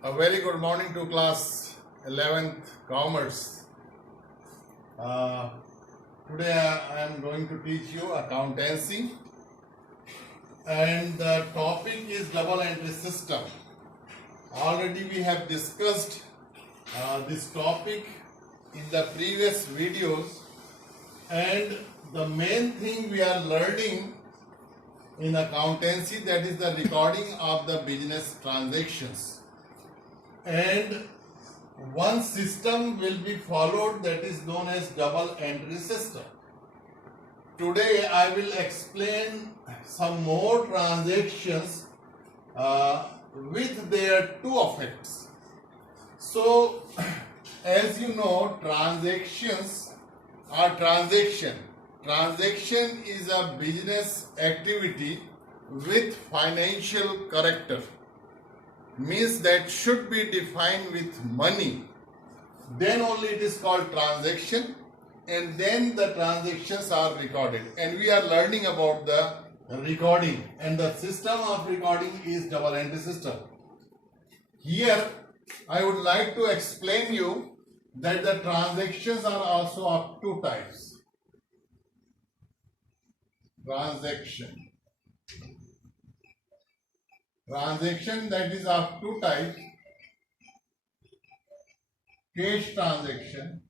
A very good morning to class 11th Commerce. Uh, Today I am going to teach you accountancy, and the topic is double entry system. Already we have discussed this topic in the previous videos, and the main thing we are learning in accountancy, that is the recording of the business transactions. And one system will be followed that is known as double entry system. Today I will explain some more transactions with their two effects. So as you know, transactions are transaction. Transaction is a business activity with financial character. Means that should be defined with money, then only it is called transaction, and then the transactions are recorded. And we are learning about the recording, and the system of recording is double entry system. Here I would like to explain you that the transactions are also of two types. Transaction that is of two types: cash transaction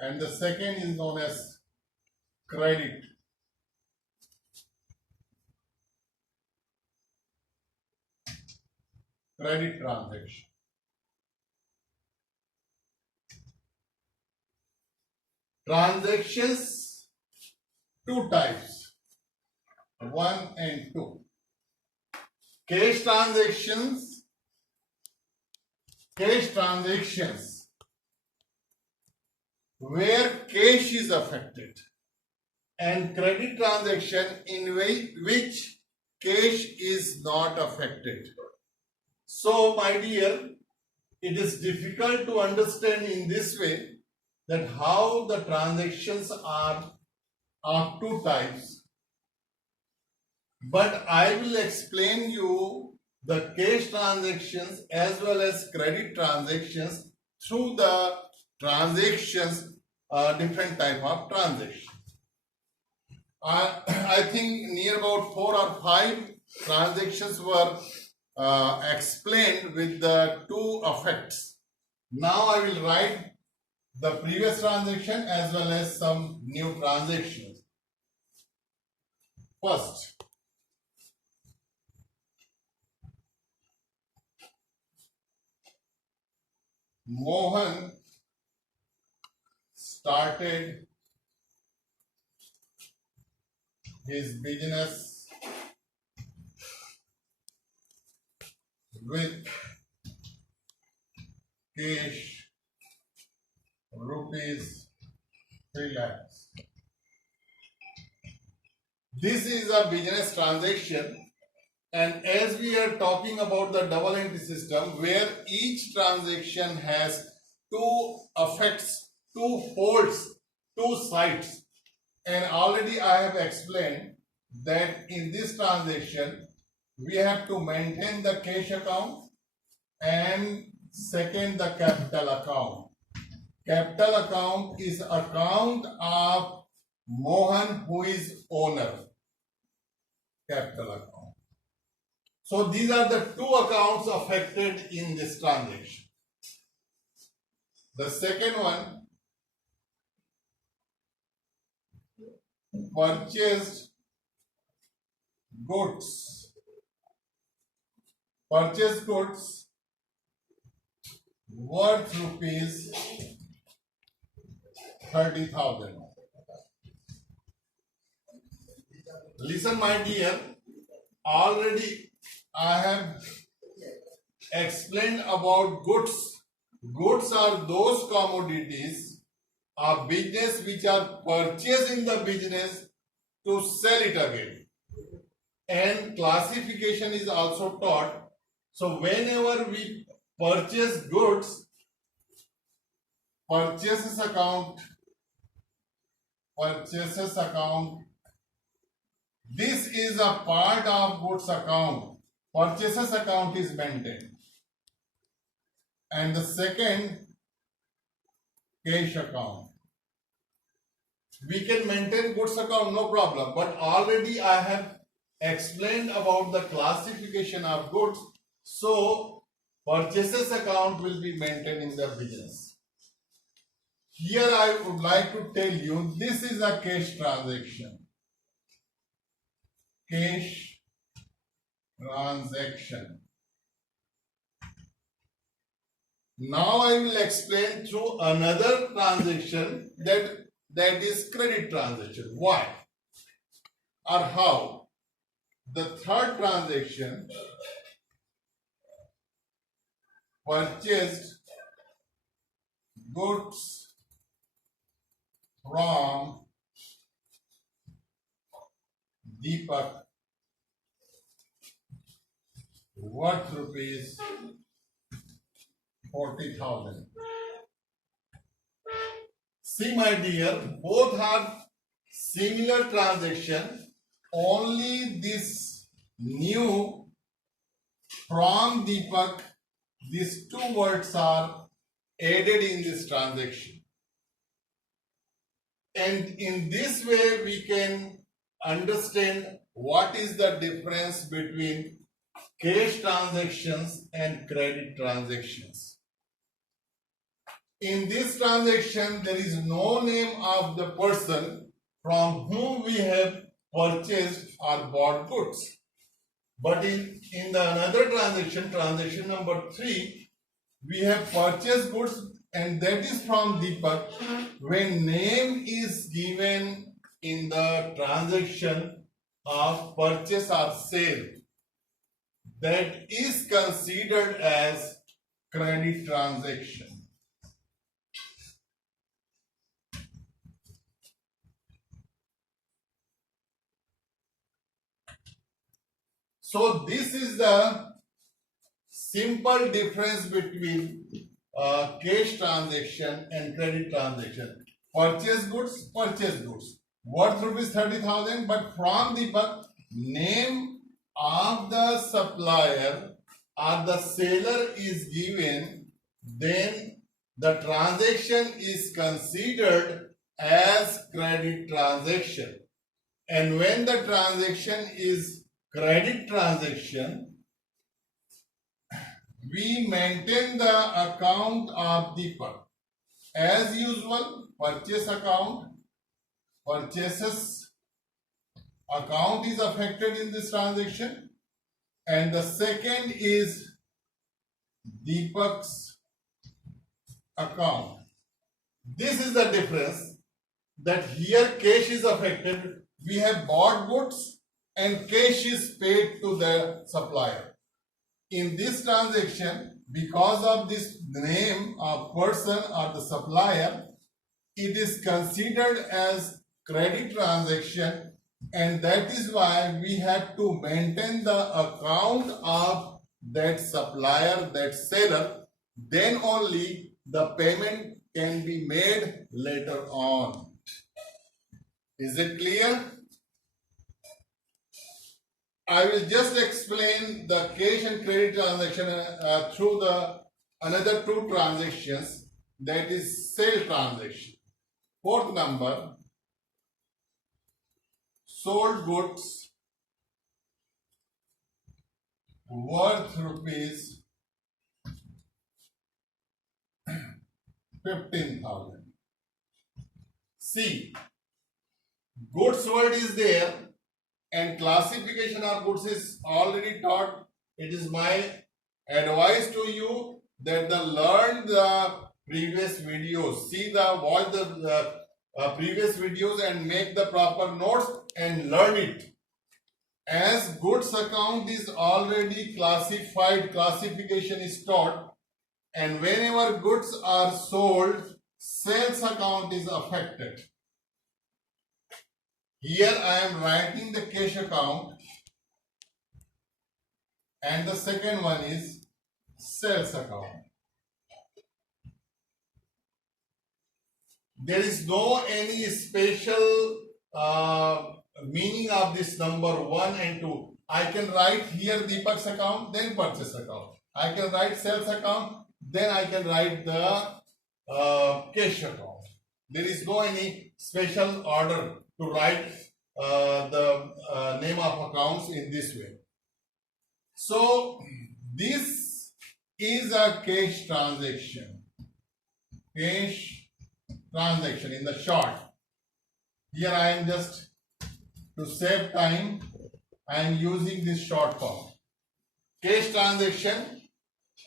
and the second is known as credit transaction. Transactions two types, 1 and 2. Cash transactions where cash is affected, and credit transaction in which cash is not affected. So my dear, it is difficult to understand in this way that how the transactions are of two types, but I will explain you the cash transactions as well as credit transactions through the transactions, different type of transactions. I think near about 4 or 5 transactions were explained with the two effects. Now I will write the previous transaction as well as some new transactions. First, Mohan started his business with cash rupees 3 lakhs. This is a business transaction, and as we are talking about the double entry system where each transaction has two effects, two folds, two sides, and already I have explained that in this transaction we have to maintain the cash account and second the capital account. Capital account is account of Mohan, who is owner. Capital account. So these are the two accounts affected in this transaction. The second one, purchased goods. Purchased goods worth rupees 30,000. Listen, my dear, already I have explained about goods. Goods are those commodities of business which are purchased in the business to sell it again. And classification is also taught. So whenever we purchase goods, purchases account This is a part of goods account. Purchases account is maintained. And the second, cash account. We can maintain goods account, no problem. But already I have explained about the classification of goods. So purchases account will be maintained in the business. Here I would like to tell you, this is a cash transaction. Cash transaction. Now I will explain through another transaction that is credit transaction. Why or how? The third transaction, purchased goods from Deepak worth rupees 40,000. See my dear, both are similar transaction, only this new from Deepak, these two words are added in this transaction. And in this way we can understand what is the difference between cash transactions and credit transactions. In this transaction, there is no name of the person from whom we have purchased or bought goods. But in the another transaction, transaction number 3, we have purchased goods and that is from Deepak. When name is given in the transaction of purchase or sale, that is considered as credit transaction. So this is the simple difference between cash transaction and credit transaction. Purchase goods, worth rupees 30,000, but from the name of the supplier or the seller is given, then the transaction is considered as credit transaction. And when the transaction is credit transaction, we maintain the account of Deepak. As usual, purchase account, purchases account is affected in this transaction, and the second is Deepak's account. This is the difference, that here cash is affected. We have bought goods and cash is paid to the supplier. In this transaction, because of this name of person or the supplier, it is considered as credit transaction, and that is why we have to maintain the account of that supplier, that seller. Then only the payment can be made later on. Is it clear? I will just explain the cash and credit transaction through the another two transactions, that is sale transaction. Fourth number, sold goods worth rupees 15,000. See, goods word is there and classification of goods is already taught. It is my advice to you that learn the previous videos, watch the previous videos and make the proper notes and learn it. As goods account is already classified, classification is taught, and whenever goods are sold, sales account is affected. Here I am writing the cash account and the second one is sales account. There is no any special meaning of this number 1 and 2. I can write here Deepak's account, then purchase account. I can write sales account, then I can write the cash account. There is no any special order to write the name of accounts in this way. So this is a cash transaction. Cash transaction in the short. Here I am just to save time, I am using this short form. Cash transaction,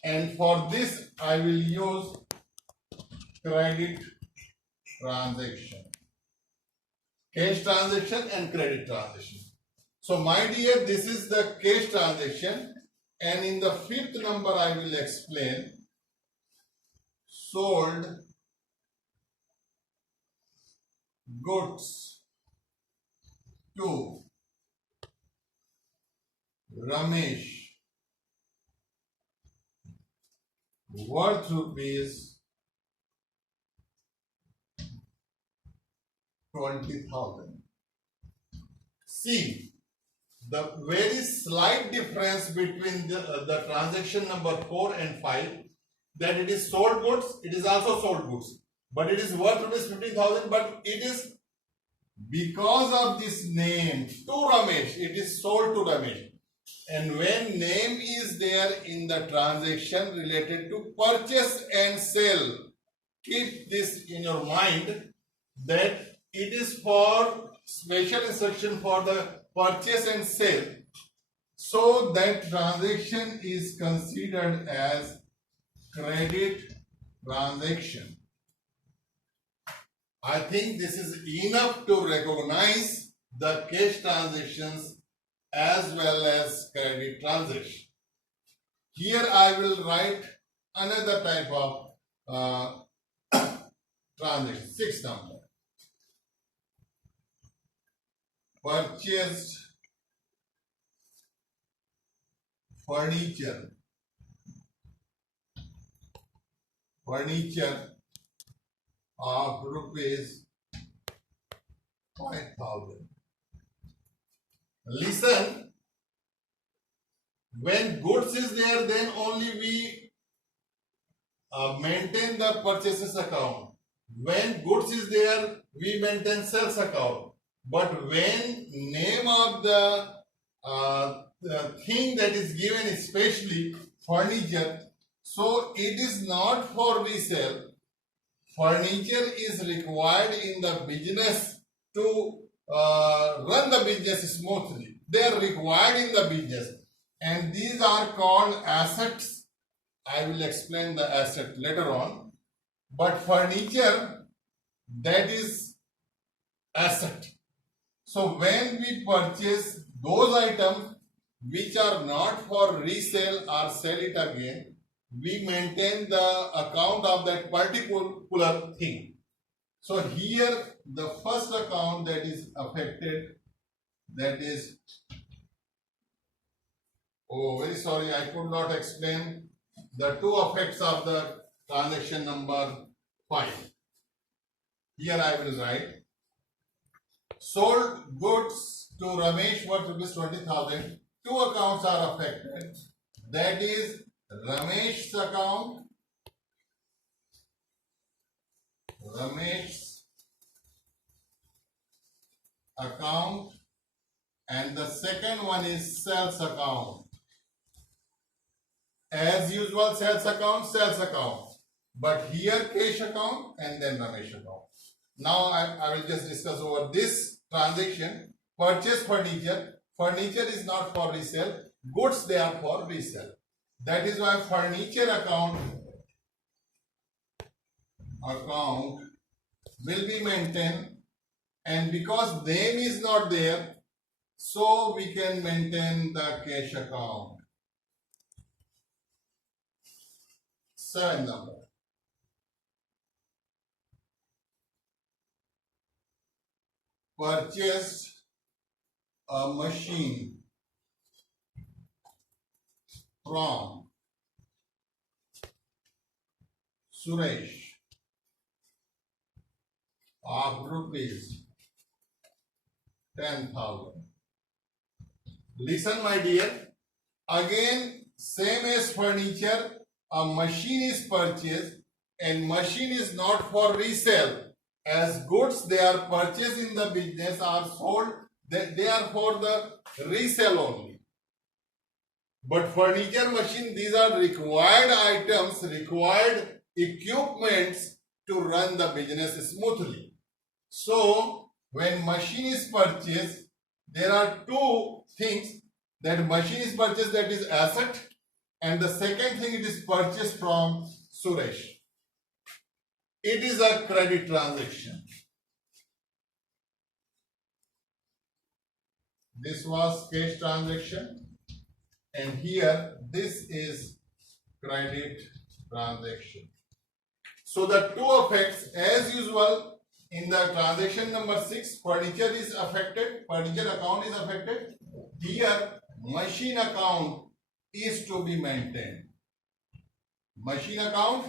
and for this I will use credit transaction. Cash transaction and credit transaction. So my dear, this is the cash transaction, and in the fifth number I will explain sold goods to Ramesh worth rupees 20,000. See, the very slight difference between the transaction number 4 and 5, that it is sold goods, it is also sold goods, but it is worth rupees 15,000, but it is because of this name to Ramesh, it is sold to Ramesh. And when name is there in the transaction related to purchase and sale, keep this in your mind that it is for special instruction for the purchase and sale. So that transaction is considered as credit transaction. I think this is enough to recognize the cash transactions as well as credit transaction. Here I will write another type of transaction, 6th number. Purchased furniture of rupees 5,000. Listen, when goods is there, then only we maintain the purchases account. When goods is there, we maintain sales account. But when name of the thing that is given, especially furniture, so it is not for resale. Furniture is required in the business to run the business smoothly. They are required in the business, and these are called assets. I will explain the asset later on. But furniture, that is asset. So when we purchase those items which are not for resale or sell it again, we maintain the account of that particular thing. So here the first account that is affected, that is, oh very sorry, I could not explain the two effects of the transaction number 5. Here I will write sold goods to Ramesh worth rupees 20,000. Two accounts are affected, that is Ramesh's account, and the second one is sales account. As usual, sales account, but here cash account and then Ramesh account. Now I will just discuss over this transaction. Purchase furniture. Furniture is not for resale. Goods, they are for resale. That is why furniture account will be maintained, and because name is not there, so we can maintain the cash account. 7th number. Purchased a machine from Suresh of rupees 10,000. Listen, my dear. Again, same as furniture, a machine is purchased and machine is not for resale. As goods they are purchased in the business are sold, they are for the resale only. But furniture machine, these are required items, required equipments to run the business smoothly. So when machine is purchased, there are two things. That machine is purchased, that is asset, and the second thing, it is purchased from Suresh. It is a credit transaction. This was cash transaction, and here this is credit transaction. So the two effects, as usual, in the transaction number 6, furniture is affected, furniture account is affected. Here machine account is to be maintained. Machine account,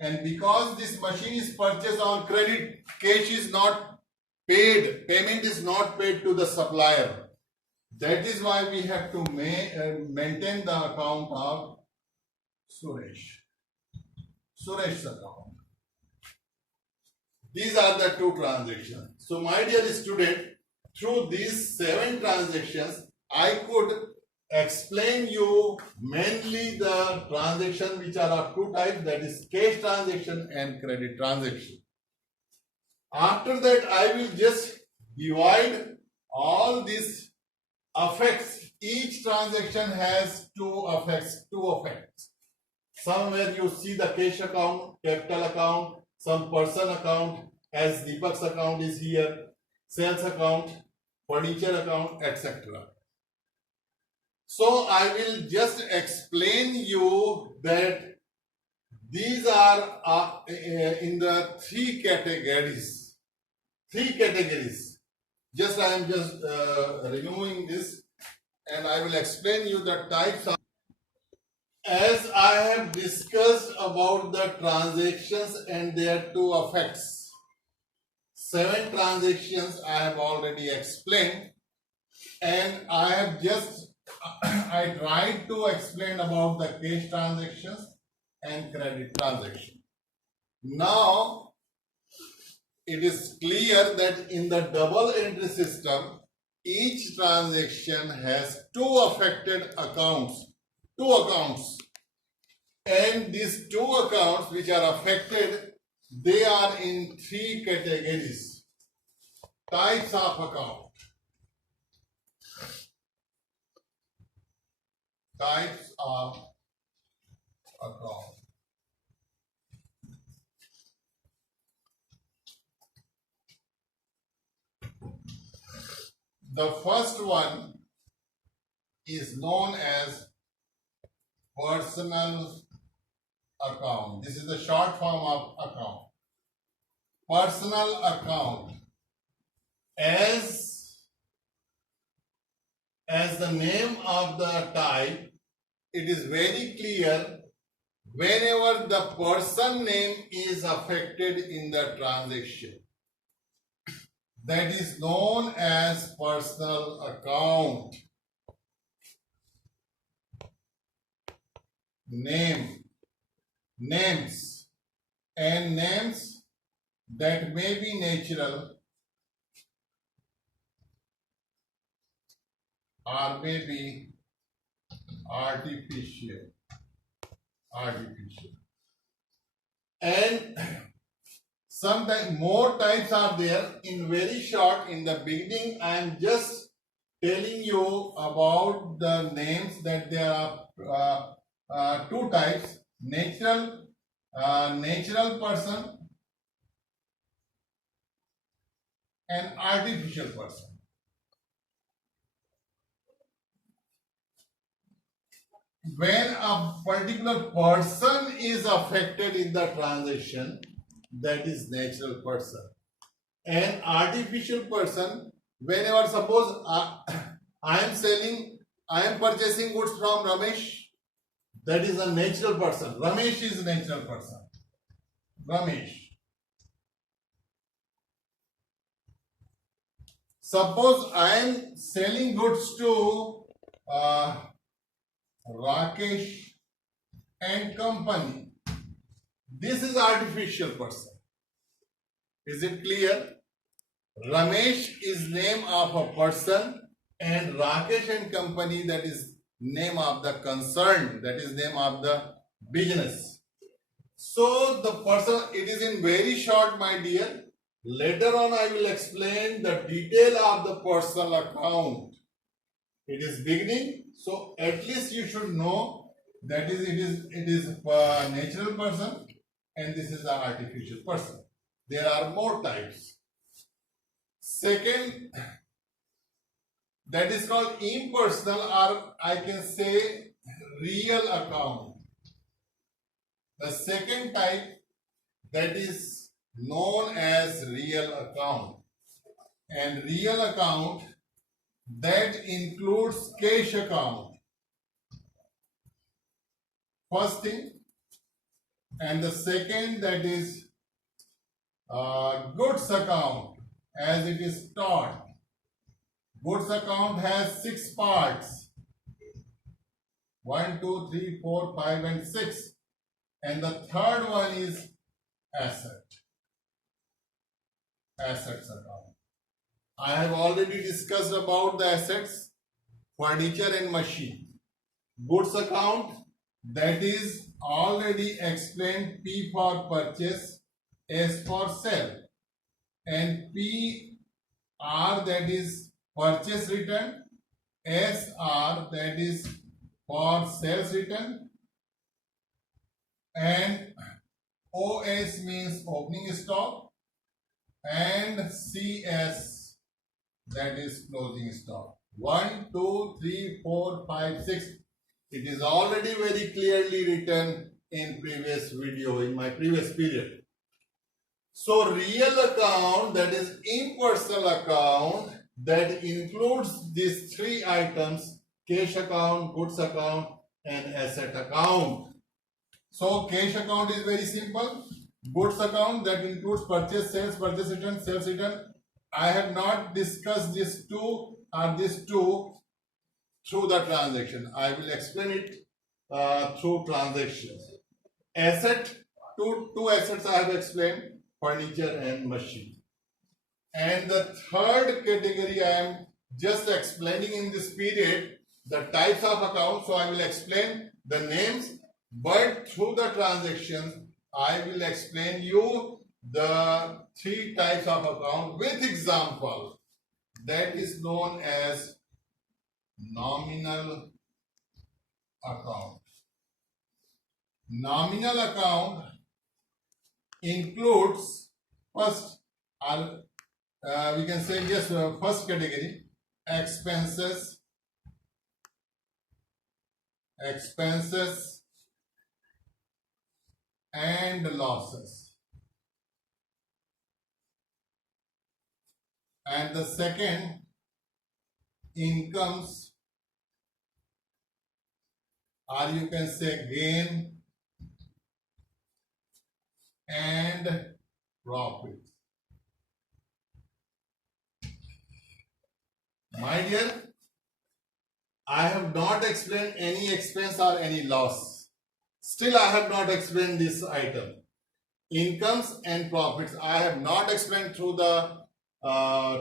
and because this machine is purchased on credit, cash is not paid, payment is not paid to the supplier. That is why we have to maintain the account of Suresh's account. These are the two transactions. So my dear student, through these 7 transactions, I could explain you mainly the transaction which are of two types, that is cash transaction and credit transaction. After that, I will just divide all these effects. Each transaction has two effects. Somewhere you see the cash account, capital account, some person account, as Deepak's account is here, sales account, furniture account, etc. So I will just explain you that these are in the 3 categories. Just I am just removing this, and I will explain you the types of. As I have discussed about the transactions and their two effects. 7 transactions I have already explained, and I tried to explain about the cash transactions and credit transaction. Now it is clear that in the double entry system, each transaction has two accounts, and these 2 accounts which are affected, they are in 3 categories. Types of account. Types of account. The first one is known as personal account. This is the short form of account. Personal account. As the name of the type, it is very clear whenever the person name is affected in the transaction. That is known as personal account. Names, and names that may be natural or may be artificial. And sometimes more types are there. In very short, in the beginning, I am just telling you about the names, that there are 2 types: natural person and artificial person. When a particular person is affected in the transaction, that is natural person. And artificial person, whenever suppose I am purchasing goods from Ramesh, that is a natural person. Ramesh is a natural person. Suppose I am selling goods to Rakesh and company. This is artificial person. Is it clear? Ramesh is name of a person and Rakesh and company, that is name of the concern, that is name of the business. So the person, it is in very short, my dear. Later on I will explain the detail of the personal account. It is beginning, so at least you should know that it is a natural person and this is the artificial person. There are more types. Second, that is called impersonal, or I can say real account. The second type, that is known as real account. And real account, that includes cash account. First thing. And the second, that is goods account, as it is taught. Goods account has 6 parts. 1, 2, 3, 4, 5 and 6. And the third one is asset. Assets account. I have already discussed about the assets, furniture and machine. Goods account, that is already explained. P for purchase, S for sell, and PR, that is purchase return, SR, that is for sales return, and OS means opening stock, and CS, that is closing stock. 1, 2, 3, 4, 5, 6. It is already very clearly written in previous video, in my previous period. So real account, that is impersonal account, that includes these 3 items: cash account, goods account and asset account. So cash account is very simple. Goods account, that includes purchase, sales, purchase return, sales return. I have not discussed these two through the transaction. I will explain it through transactions. Asset, two assets I have explained: furniture and machine. And the third category I am just explaining in this period, the types of accounts. So I will explain the names, but through the transactions I will explain you the 3 types of account with example. That is known as nominal account. Nominal account includes first, we can say yes, first category: expenses and losses. And the second, incomes, or you can say gain and profit. My dear, I have not explained any expense or any loss. Still I have not explained this item. Incomes and profits I have not explained through the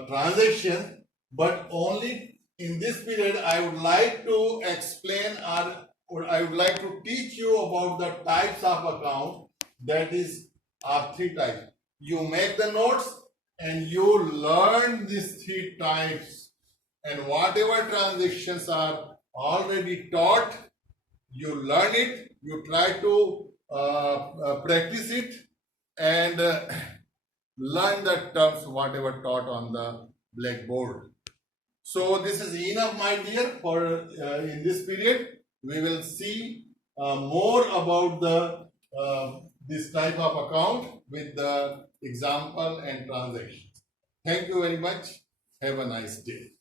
transaction, but only in this period I would like to explain, or I would like to teach you about the types of account, that is of 3 types. You make the notes and you learn these 3 types, and whatever transactions are already taught, you learn it, you try to practice it and learn the terms whatever taught on the blackboard. So this is enough, my dear, for in this period. We will see more about the this type of account with the example and transactions. Thank you very much. Have a nice day.